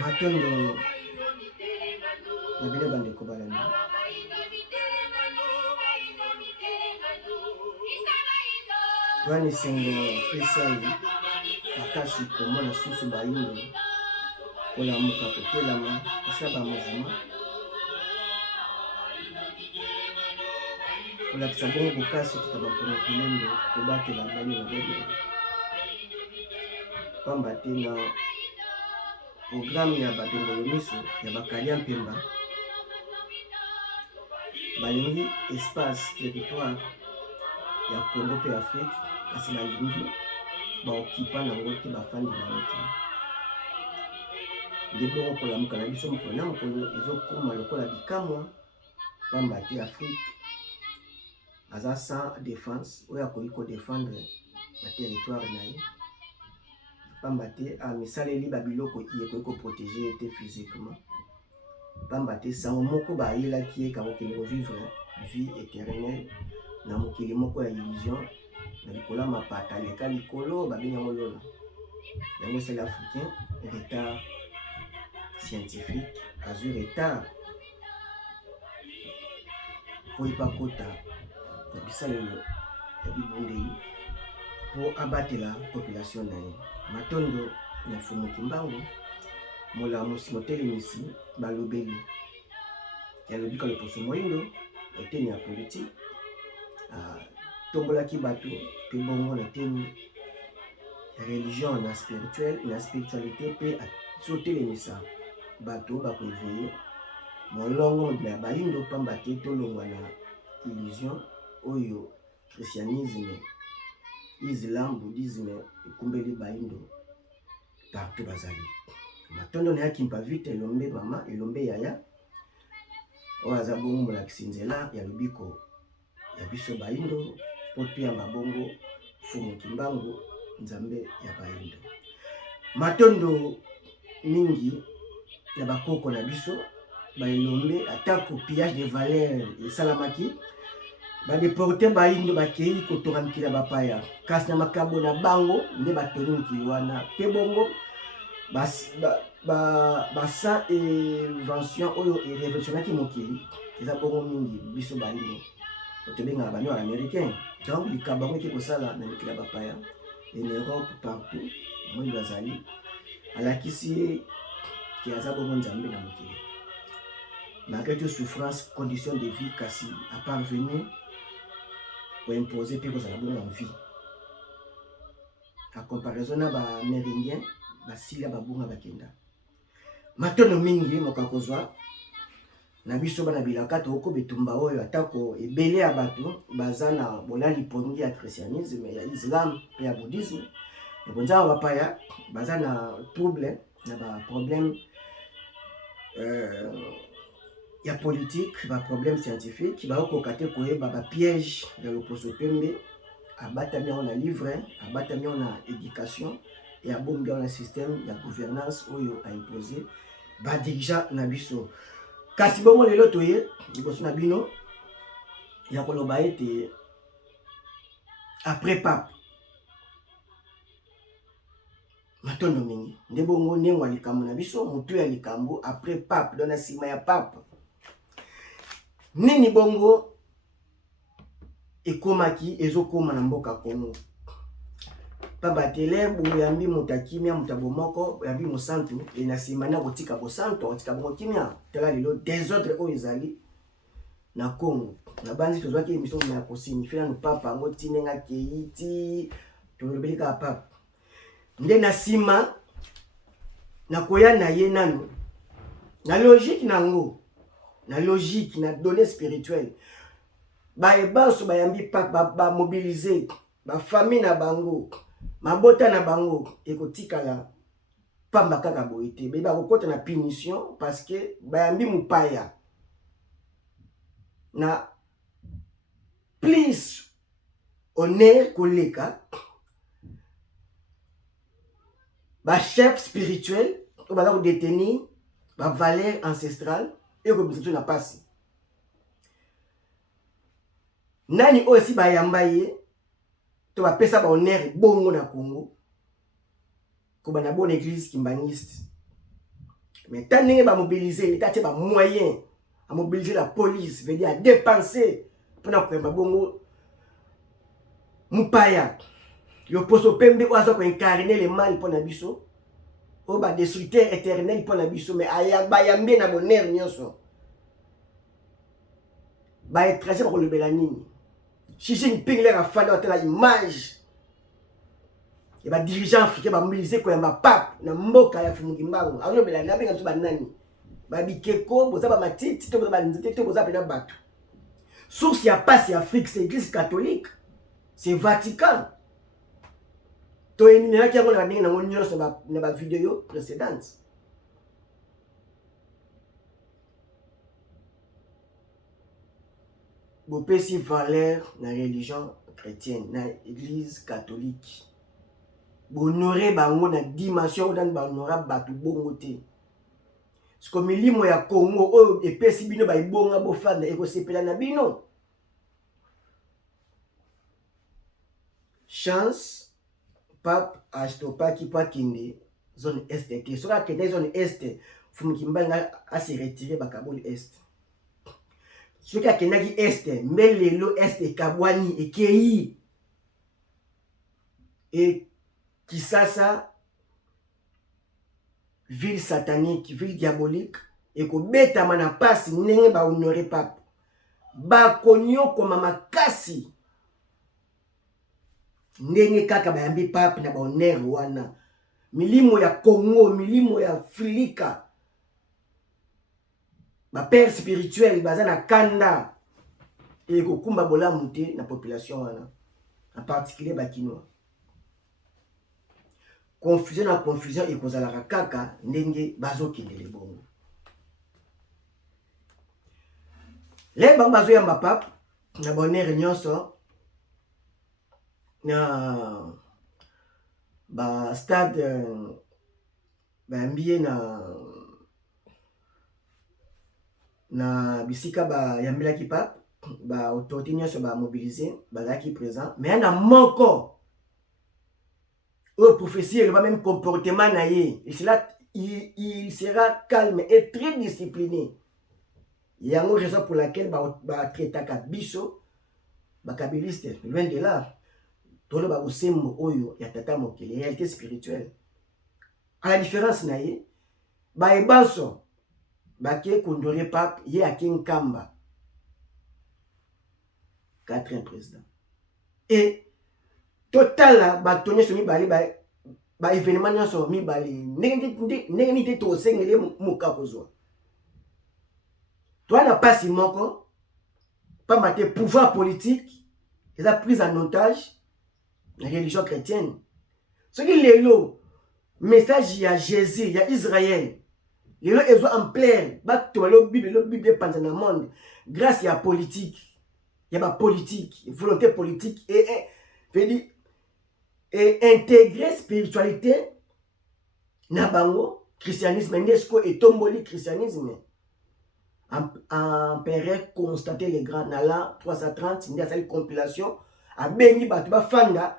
Matondo na bino bandeko balani twani sengo pesai makasi komona susu bayindo kolamuka kotelama kosaba mouvement kolakisa bongo bokasi tutabakono kilendo kobatela bani na bebe pamba te na programme ya badongolo miso ya bakalia mpemba balingi espace territoire ya Congo pe Afrique kasi balingi baokipa nango te bafandi nango te nde bongo kolamuka na biso mokolo na mokolo ezokoma lokola bikamwa pamba te Afrique aza sans défense oyo akoki kodefendre baterritoire na ye pamba te amisaleli babiloko ye koki koprotege ye te physiquement pamba te sango moko bayelaki ye kakokende kovivre vie éternelle na mokili moko ya illusion na likolo ya mapata leka likolo babengi yango lola yango c'est l'africain retard scientifique azwi retard po epakota na bisalelo ya bibundeli po abatela population na ye matondo na fumuki mbango molamusi motelemisi balobeli yalobika loposo moyindo eteni ya politique tombolaki bato pe bongo na teni religion na spiritualité pe sotelemisa bato bakoeveye molongo na bayindo pamba te tolongwa na illusion oyo christianisme islam bouddhisme ekumbeli bayindo partout bazali matondo na yaki mpa vite elombe mama elombe yaya oyo aza bongo molakisi nzela ya lobiko ya biso bayindo po pia mabongo fumuki mbango nzambe ya bayindo matondo mingi na bakoko na biso baelombe atako pillage de valeur esalamaki badeporte bayindo bakei kotonga mikili ya bapaya kasi na makambo na bango nde batoni mikili wana pe bongo basa invention oyo erevolutionaki mokili eza bongo mingi biso bayindo otobengaka bani wa américain donc likaba bango eke kosala na mikili ya bapaya en Europe partout moi bazali alakisi ye ke aza bongo nzambe na mokili malgré toute souffrance condition de vie kasi aparvenu koimpose mpe kozala bongo en vie a comparaison na baamérindien basila babunga bakenda matono mingi mokakozwa na biso bana bilaka toko bitumba oyo atako ebele ya bato baza na bolali pongi ya christianisme ya islam pe ya bouddhisme ebonza bapaya baza na trouble na ba problème ya politique ba problème scientifique baokoka te koyeba ba piège ya loposo pembe abatami yango na livre abatami yango na éducation et abombi yango na système ya gouvernance oyo aimposé badirigant na biso kasi bongo lelo toye liboso na bino ya koloba ete après pape matondo mingi nde bongo ndenge ya likambo na biso motu ya likambo après pape don na nsima ya pape nini bongo ekomaki ezokoma na mboka Kongo pamba tele boyambi moto akimia moto abomoko yambi mosantu e na nsima na kotika bosantu kotika bongo kimia tala lelo désordre oyo ezali na Congo na banzi tozwaki émission na kosignifie nanu papa yango tinenga keiti tolobeli kaka papa nde na nsima na koya na ye nanu na logique nango na logique na données spirituelles bayebanso bayambi papa bamobilize bafamille na bango mabota na bango ekotikala pamba kaka boye te beba kokota na punition parce que bayambi mopaya na plus honneur koleka ba chef spirituel oyo baza kodétenir ba valeur ancestrale et kobisa na pasi nani oyo si bayamba ye to bapesa ba honneur bongo na Congo ko bana bonne église kimbaniste Mais tant que va mobiliser, l'État a moyen à mobiliser la police, veut dire à dépenser pour que bongo mupaya. Yo poso pembe oazo ko incarner le mal pour na biso. O ba destructeur éternel pour na biso, mais aya ba yambe na bonheur nyonso. Ba étranger ko le belanini. Xi Jinping leur a fallu la image. Et ba dirigeant africain ba mobiliser ko yamba pape na mboka ya Fumukimbangu. Azo belana benga to ba nani. Ba bikeko boza ba matiti to boza ba nzete to boza pena bato. Source ya passe Afrique, c'est l'église catholique. C'est Vatican. To énuméré qui a la ndenge na ngoni sur ba vidéo précédente. Bopesi valeur na religion chrétienne, na église catholique. Honorer bango na dimension dans ba honorable batu bongo te. Ce que milimo ya Congo o epesi bino ba ibonga bo fanda eko sepela na bino. Chance pape astopa ki pa kinde zone est te. Sora que dans zone est Fumukimbangu a se retirer bakaboli est. Ce qui a kenaki est mais lelo est kabwani et kei et Kisasa ville satanique, ville diabolique et ko beta mana passe nenge ba honorer pape ba konyo ko mama kasi nenge kaka ba yambi pape na ba honneur wana milimo ya Congo, milimo ya Afrika ba père spirituel bazana kanda et ko kumba bola muté na population wana en particulier ba kinois. Confusion na confusion et kozala kaka ndenge bazo kindele bongo. Les bazo ya mapap na bonheur nyonso na ba stade ba mbie na bisika ba yambela ki pap ba autorité nyonso ba mobiliser ba la ki présent mais na moko prophétie, il va même comportement naïe. Il sera calme et très discipliné. Il y a une raison pour laquelle ba traiter biso ba kabiliste loin de là. Tolo ba osembo oyo ya tata mokili, réalité spirituelle. À la différence naïe, ba ebanso ba ke kondore pape ye akin kamba. 4e président. Et total ba tonye so mibali ba événement nyonso mibali ndenge ni te to sengele muka kozwa toi na pasi moko pas maté pouvoir politique ils a pris en otage la religion chrétienne ce qui lelo message ya Jésus ya Israël lelo ezo en plein ba to lo bible panza na monde grâce ya politique ya ba politique volonté politique et veut dire et intégrer spiritualité na bango christianisme nesco et tomboli christianisme empereur constater les grands na la 330 ndia sali compilation a bengi batu ba fanda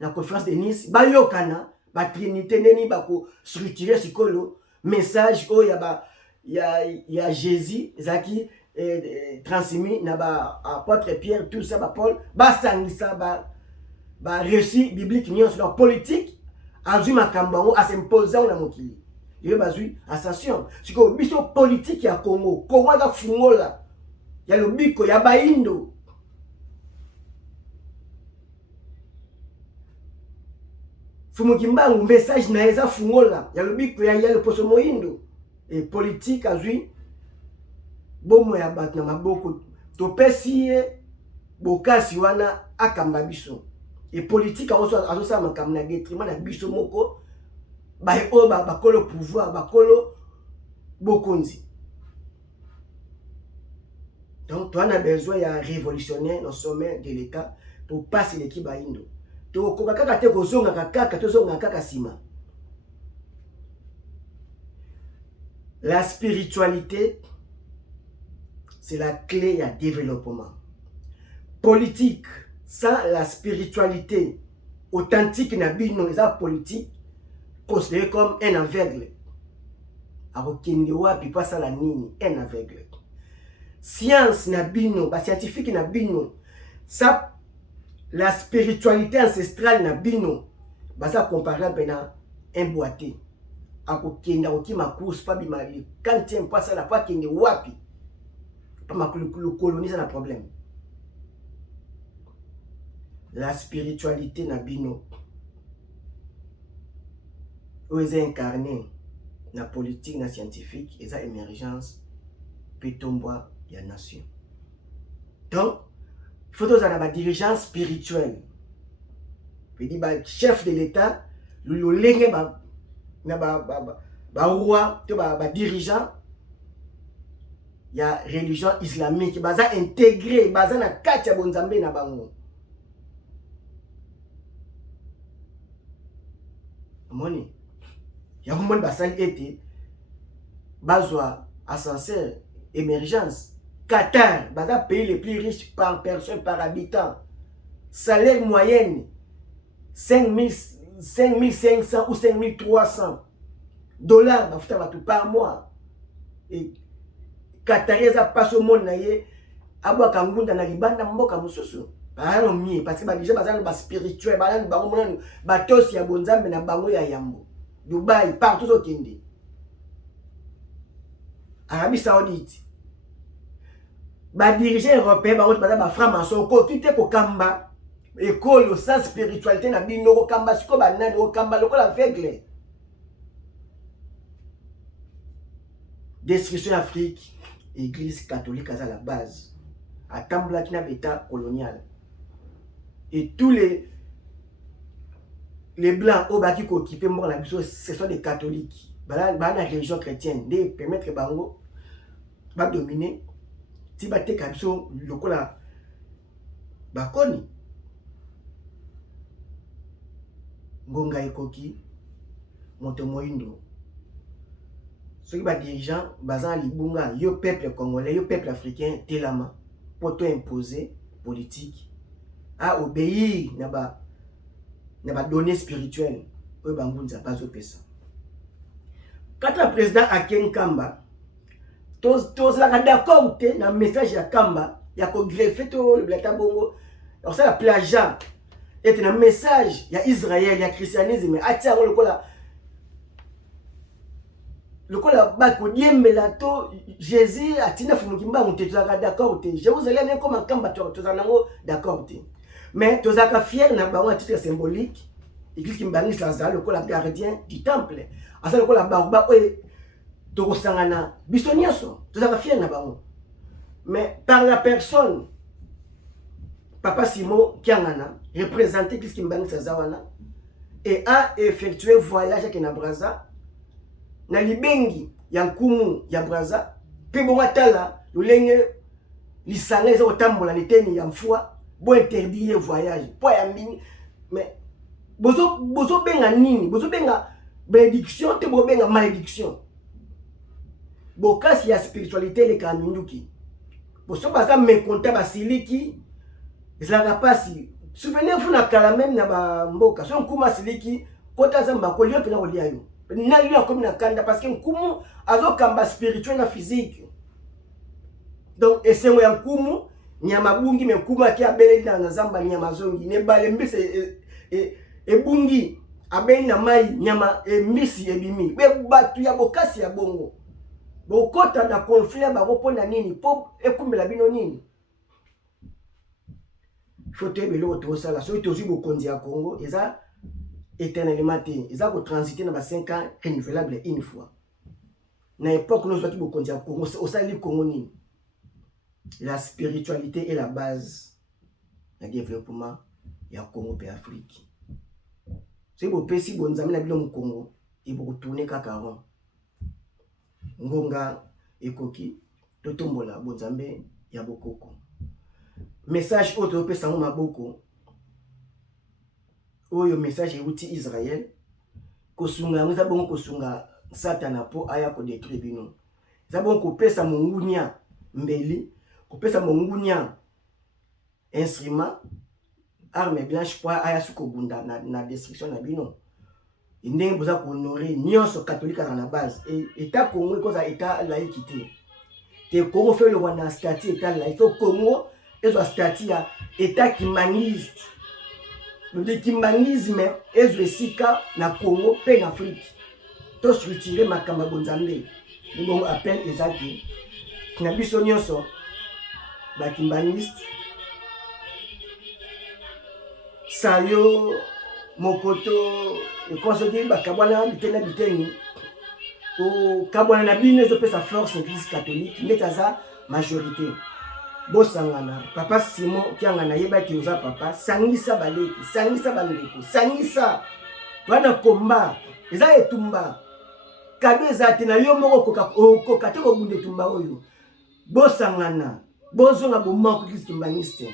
na conférence de Nice ba yokana ba trinité neni ba ko structurer sikolo message o ya Jésus zaki transmis na ba apôtre Pierre tout ça ba Paul ba sangisa ba récit biblique nyonso la politique azui makambango a s'imposer na mokili il bazui ascension siko biso politique ya Congo za fungola ya lobiko ya baindo Fumukimbangu message na eza fungola ya lobiko ya le poso moindo et politique azui bomo ya bat na maboko to pesi bokasi wana akamba biso et politique azo sa makamna détriment na biso moko ba o ba kolo pouvoir ba kolo bokonzi. Donc toi on a besoin ya révolutionnaire au sommet de l'état pour passer l'équipe à Indo. To ko kaka te ko zonga kaka to zonga kaka sima. La spiritualité c'est la clé à développement. Politique sans la spiritualité authentique na bino eza politique considéré comme un aveugle. akokende wapi po asala nini? Un aveugle. Science na bino, ba scientifique na bino, ça la spiritualité ancestrale na bino, baza comparable na un boité. Akokende akokima course pa bimali quantième po asala po akende wapi? Pa makulu coloniser na problème. La spiritualité na bino oyo incarné na politique na scientifique eza émergence petombwa ya nation. Donc il faut tozala ba dirigeant spirituel, veut dire ba chef de l'état lolenge ba na ba roi to ba dirigeant ya religion islamique baza intégré baza na kati ya bonzambe na bango. Moni ya komoni basali ete bazwa ascenseur émergence. Qatar baza pays le plus riche par personne par habitant, salaire moyenne 5500 ou 5300 dollars bafuta batu par mois. Et Qatarien za passe au monde na ye abwaka ngunda na libanda mboka mosusu baano mie parce que déjà bazana ba spirituel bazana bango monano batosi ya bonzambe na bango ya yambo. Dubai partout au kende, Arabie Saoudite ba dirigeant européen ba baza ba franc-maçon ko kite ko kamba école sans spiritualité na bino ko kamba siko ba nani ko kamba lokola aveugle. Destruction Afrique, église catholique à la base, à Tambla qui n'a état colonial. Et tous les blancs au baki qui occupent moi la ce sont des catholiques. Bala la religion chrétienne, de permettre bango va dominer. Si bate kabso lokola bakoni. Ngonga ekoki moto moindo. Ceux qui sont dirigeants, bazan libunga, yo peuple congolais, yo peuple africain, telama, pour tout imposer politique, à obéir, n'a pas données spirituelles, au bangunza, pas au pesa. Quand le président Aken Kamba, tous là d'accord, dans le message de Kamba, il y a qu'au greffer tout le blata bongo, alors ça la plagia, et dans le message, il y a Israël, il y a christianisme, ah tiens, on le colle. Le coup là bas ko diembela to Jésus atina fumukimba mutezaka d'accord te Jérusalem est comme un camp tozanango d'accord te mais tozaka fier na bango à titre symbolique église kimbangi ça le coup la gardien du temple asa le coup la barba oye to kosangana bisonioso tozaka fier na bango mais par la personne Papa Simo Kiangana représenté église kimbangi ça wana et a effectué voyage à Braza na libengi ya nkumu ya Braza pe bonga tala lolenge lisanga eza kotambola leteni ya mfua bo interdire voyage po ya mini mais bozo benga nini bozo benga bénédiction te bo benga malédiction bokasi ya spiritualité le kaminduki boso baza mekonta basiliki ezalaka pasi souvenez-vous na kala même na ba mboka so nkuma siliki kota za mbako lio pena kolia yo na lui comme na kanda parce que nkumu azokamba spirituel na physique donc esengo ya nkumu nyama bungi me nkumu aki abele na zamba nyama zongi ne bale mbisi ebungi abeli na mai nyama mbisi ebimi be batu ya bokasi ya bongo bokota na conflit ba kopona nini po ekumbela bino nini faut te belo to sala so tozi bokonzi ya Congo eza éternellement te eza ko transiter na ba 5 ans renouvelable une fois na époque nous soit bokonzi ya Congo au sali Congo nini. La spiritualité est la base du développement ya Congo et Afrique. C'est pour pesi bonzami na bilo mu Congo et pour tourner kaka rond ngonga ekoki totombola bonzambe ya bokoko message autre pesa ngo maboko oyo message euti Israël kosunga ngeza bongo kosunga Satana po aya ko détruire bino za bongo kopesa mongunya mbeli kopesa mongunya instrument arme blanche po aya suko bunda na destruction na bino ndenge boza honorer nyonso catholique à la base et état Congo cause état laïcité te Congo fait le rwanda statut état laïque Congo est statut ya état kimaniste le kimanisme est le sika na Congo pe en Afrique to structurer makamba bonzambe ni bon appel ezaki na biso nyonso ba kimaniste sayo mokoto ekonsoki bakabwana bitena biteni o kabwana na bino ezopesa force église catholique ndeti aza majorité bosangana papa Simon kianga na yebaki oza papa sangisa baleki sangisa bandeko sangisa wana komba eza etumba kado eza te na yo moko okoka te kobunda etumba oyo bosangana bozonga bomoko église kimbaniste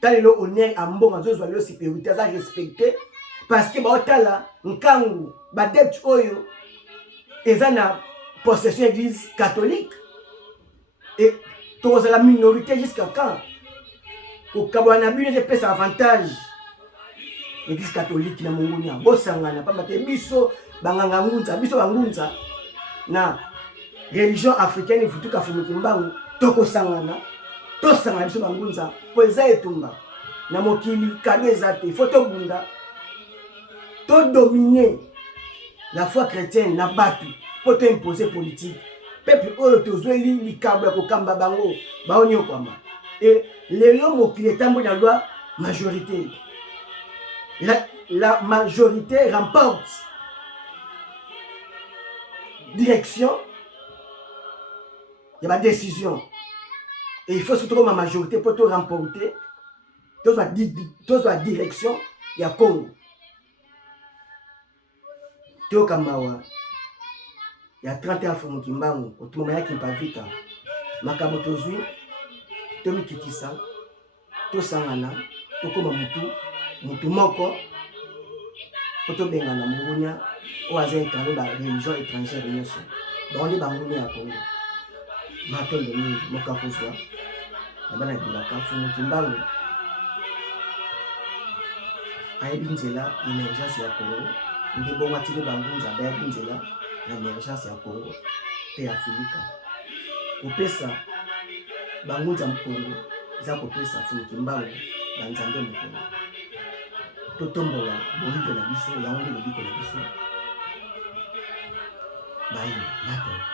talelo honneur à mbonga zozwa le supériorité aza respecté parce que baotala nkangu badepte oyo eza na possession église catholique et tous la minorité jusqu'à quand au kabwana bino epesa avantage l'église catholique na mongonia bosangana pamba te biso banganga ngunza biso bangunza na religion africaine futuka fumuki mbangu tokosangana tosangana biso bangunza po eza etumba na mokili kado eza te faut tobunda to dominer la foi chrétienne na batu po to imposer politique peuple oyo tozweli likambo ya kokamba bango baonyokwama et lelo mokili etambo na loi majorité la majorité remporte direction il y a ma décision et il faut surtout ma majorité pour tout remporter tous la direction il y a Congo to kamawa il y a 31 fois mukimbangu otumoma yaki mpavika makabo tozwi tomikitisa tosangana tokoma mutu moko po tobengana mongunia oyo aza incarné ba religion étrangère nyonso bango nde bangunia ya Congo matondo mingi moko akozwa na bana bilaka fumukimbangu ayebi nzela émergence ya Congo nde bongo atili bangunza bayebi nzela na émergence ya Congo pe Afrika kopesa bangunza mkongo eza kopesa fumukimbangu banzambe mokongo totombola boyiko na biso yango nde lobiko na biso bayi bato